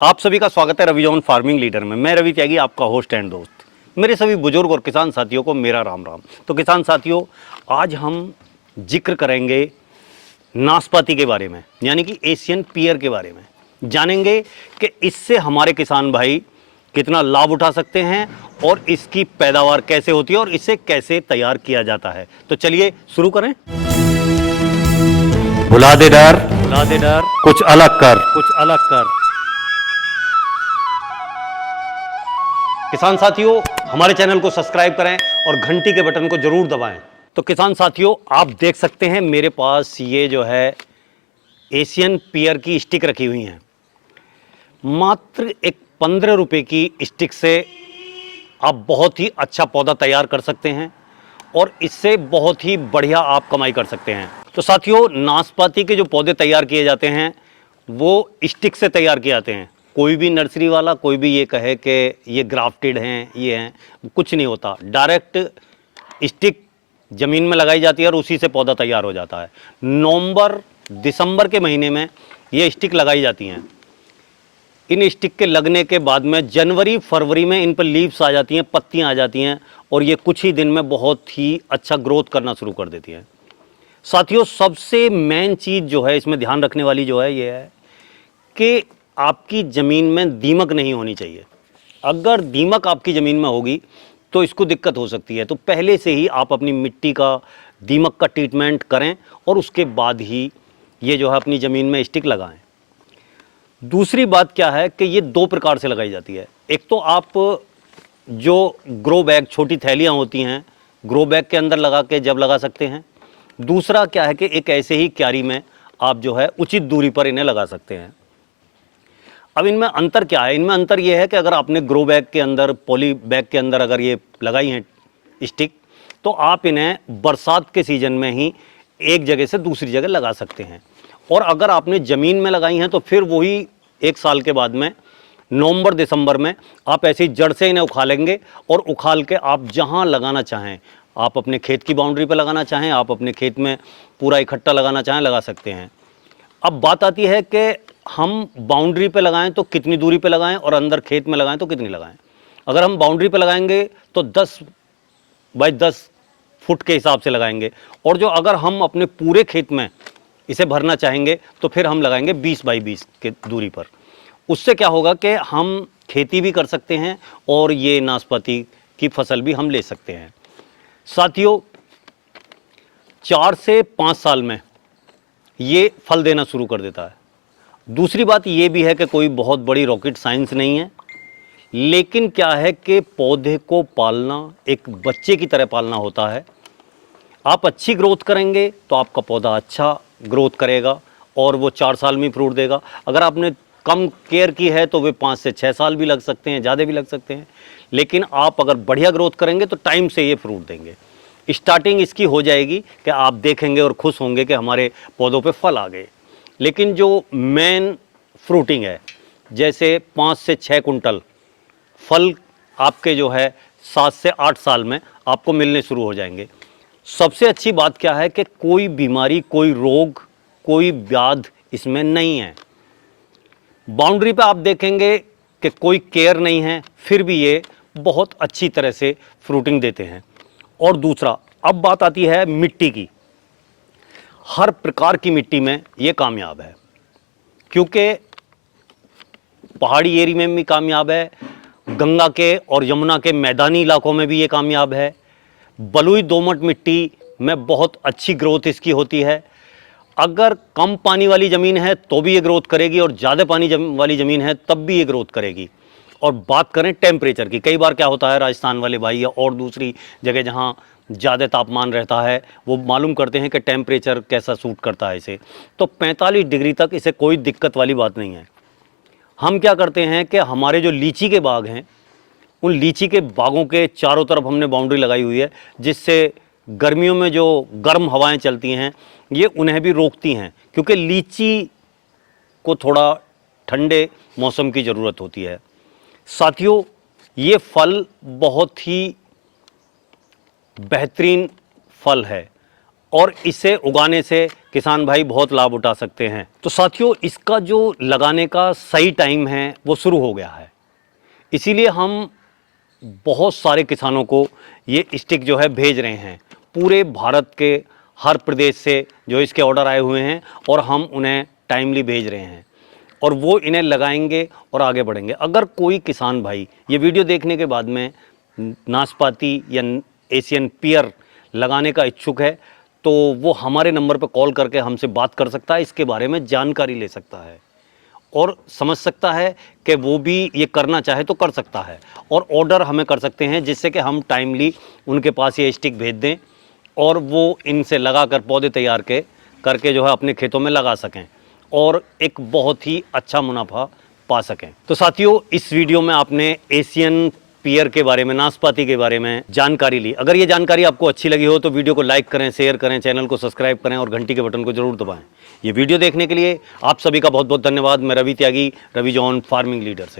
आप सभी का स्वागत है रवि जॉन फार्मिंग लीडर में। मैं रवि त्यागी, आपका होस्ट एंड दोस्त। मेरे सभी बुजुर्ग और किसान साथियों को मेरा राम राम। तो किसान साथियों, आज हम जिक्र करेंगे नाशपाती के बारे में, यानी कि एशियन पीयर के बारे में। जानेंगे कि इससे हमारे किसान भाई कितना लाभ उठा सकते हैं और इसकी पैदावार कैसे होती है और इसे कैसे तैयार किया जाता है। तो चलिए शुरू करें। भुला दे डर, कुछ अलग कर। किसान साथियों, हमारे चैनल को सब्सक्राइब करें और घंटी के बटन को जरूर दबाएं। तो किसान साथियों, आप देख सकते हैं मेरे पास ये जो है एशियन पीयर की स्टिक रखी हुई हैं। मात्र एक 15 रुपए की स्टिक से आप बहुत ही अच्छा पौधा तैयार कर सकते हैं और इससे बहुत ही बढ़िया आप कमाई कर सकते हैं। तो साथियों, नाशपाती के जो पौधे तैयार किए जाते हैं वो स्टिक से तैयार किए जाते हैं। कोई भी नर्सरी वाला कोई भी ये कहे कि ये ग्राफ्टेड हैं, ये हैं, कुछ नहीं होता। डायरेक्ट स्टिक ज़मीन में लगाई जाती है और उसी से पौधा तैयार हो जाता है। नवंबर दिसंबर के महीने में ये स्टिक लगाई जाती हैं। इन स्टिक के लगने के बाद में जनवरी फरवरी में इन पर लीव्स आ जाती हैं, पत्तियां आ जाती हैं और ये कुछ ही दिन में बहुत ही अच्छा ग्रोथ करना शुरू कर देती हैं। साथियों, सबसे मेन चीज़ जो है इसमें ध्यान रखने वाली जो है ये है कि आपकी ज़मीन में दीमक नहीं होनी चाहिए। अगर दीमक आपकी ज़मीन में होगी तो इसको दिक्कत हो सकती है। तो पहले से ही आप अपनी मिट्टी का दीमक का ट्रीटमेंट करें और उसके बाद ही ये जो है अपनी ज़मीन में स्टिक लगाएं। दूसरी बात क्या है कि ये दो प्रकार से लगाई जाती है। एक तो आप जो ग्रो बैग, छोटी थैलियाँ होती हैं, ग्रो बैग के अंदर लगा के जब लगा सकते हैं। दूसरा क्या है कि एक ऐसे ही क्यारी में आप जो है उचित दूरी पर इन्हें लगा सकते हैं। अब इनमें अंतर क्या है? इनमें अंतर ये है कि अगर आपने ग्रो बैग के अंदर, पॉली बैग के अंदर अगर ये लगाई हैं स्टिक, तो आप इन्हें बरसात के सीजन में ही एक जगह से दूसरी जगह लगा सकते हैं। और अगर आपने ज़मीन में लगाई हैं तो फिर वही एक साल के बाद में नवंबर दिसंबर में आप ऐसे ही जड़ से इन्हें उखालेंगे और उखाल के आप जहाँ लगाना चाहें, आप अपने खेत की बाउंड्री पर लगाना चाहें, आप अपने खेत में पूरा इकट्ठा लगाना चाहें, लगा सकते हैं। अब बात आती है कि हम बाउंड्री पे लगाएं तो कितनी दूरी पे लगाएं और अंदर खेत में लगाएं तो कितनी लगाएं। अगर हम बाउंड्री पे लगाएंगे तो 10 बाई 10 फुट के हिसाब से लगाएंगे और जो अगर हम अपने पूरे खेत में इसे भरना चाहेंगे तो फिर हम लगाएंगे 20 बाई 20 के दूरी पर। उससे क्या होगा कि हम खेती भी कर सकते हैं और ये नाशपाती की फसल भी हम ले सकते हैं। साथियों, 4 से 5 साल में ये फल देना शुरू कर देता है। दूसरी बात ये भी है कि कोई बहुत बड़ी रॉकेट साइंस नहीं है, लेकिन क्या है कि पौधे को पालना एक बच्चे की तरह पालना होता है। आप अच्छी ग्रोथ करेंगे तो आपका पौधा अच्छा ग्रोथ करेगा और वो 4 साल में फ्रूट देगा। अगर आपने कम केयर की है तो वे 5 से 6 साल भी लग सकते हैं, ज़्यादा भी लग सकते हैं। लेकिन आप अगर बढ़िया ग्रोथ करेंगे तो टाइम से ये फ्रूट देंगे। स्टार्टिंग इसकी हो जाएगी कि आप देखेंगे और खुश होंगे कि हमारे पौधों पे फल आ गए। लेकिन जो मेन फ्रूटिंग है, जैसे 5 से 6 कुंटल फल आपके जो है 7 से 8 साल में आपको मिलने शुरू हो जाएंगे। सबसे अच्छी बात क्या है कि कोई बीमारी, कोई रोग, कोई व्याध इसमें नहीं है। बाउंड्री पे आप देखेंगे कि कोई केयर नहीं है, फिर भी ये बहुत अच्छी तरह से फ्रूटिंग देते हैं। और दूसरा, अब बात आती है मिट्टी की। हर प्रकार की मिट्टी में ये कामयाब है, क्योंकि पहाड़ी एरिया में भी कामयाब है, गंगा के और यमुना के मैदानी इलाकों में भी ये कामयाब है। बलुई दोमट मिट्टी में बहुत अच्छी ग्रोथ इसकी होती है। अगर कम पानी वाली ज़मीन है तो भी ये ग्रोथ करेगी और ज़्यादा पानी वाली ज़मीन है तब भी ये ग्रोथ करेगी। और बात करें टेम्परेचर की, कई बार क्या होता है, राजस्थान वाले भाई या और दूसरी जगह जहाँ ज़्यादा तापमान रहता है वो मालूम करते हैं कि टेम्परेचर कैसा सूट करता है इसे। तो 45 डिग्री तक इसे कोई दिक्कत वाली बात नहीं है। हम क्या करते हैं कि हमारे जो लीची के बाग हैं, उन लीची के बागों के चारों तरफ हमने बाउंड्री लगाई हुई है, जिससे गर्मियों में जो गर्म हवाएं चलती हैं ये उन्हें भी रोकती हैं, क्योंकि लीची को थोड़ा ठंडे मौसम की ज़रूरत होती है। साथियों, ये फल बहुत ही बेहतरीन फल है। और इसे उगाने से किसान भाई बहुत लाभ उठा सकते हैं। तो साथियों, इसका जो लगाने का सही टाइम है वो शुरू हो गया है, इसीलिए हम बहुत सारे किसानों को ये स्टिक जो है भेज रहे हैं। पूरे भारत के हर प्रदेश से जो इसके ऑर्डर आए हुए हैं और हम उन्हें टाइमली भेज रहे हैं और वो इन्हें लगाएंगे और आगे बढ़ेंगे। अगर कोई किसान भाई ये वीडियो देखने के बाद में नाशपाती या एशियन पियर लगाने का इच्छुक है तो वो हमारे नंबर पर कॉल करके हमसे बात कर सकता है, इसके बारे में जानकारी ले सकता है और समझ सकता है कि वो भी ये करना चाहे तो कर सकता है और ऑर्डर हमें कर सकते हैं, जिससे कि हम टाइमली उनके पास ये स्टिक भेज दें और वो इनसे लगाकर पौधे तैयार करके जो है अपने खेतों में लगा सकें और एक बहुत ही अच्छा मुनाफा पा सकें। तो साथियों, इस वीडियो में आपने एशियन पियर के बारे में, नाशपाती के बारे में जानकारी ली। अगर ये जानकारी आपको अच्छी लगी हो तो वीडियो को लाइक करें, शेयर करें, चैनल को सब्सक्राइब करें और घंटी के बटन को जरूर दबाएं। ये वीडियो देखने के लिए आप सभी का बहुत बहुत धन्यवाद। मैं रवि त्यागी, रवि जॉन फार्मिंग लीडर से।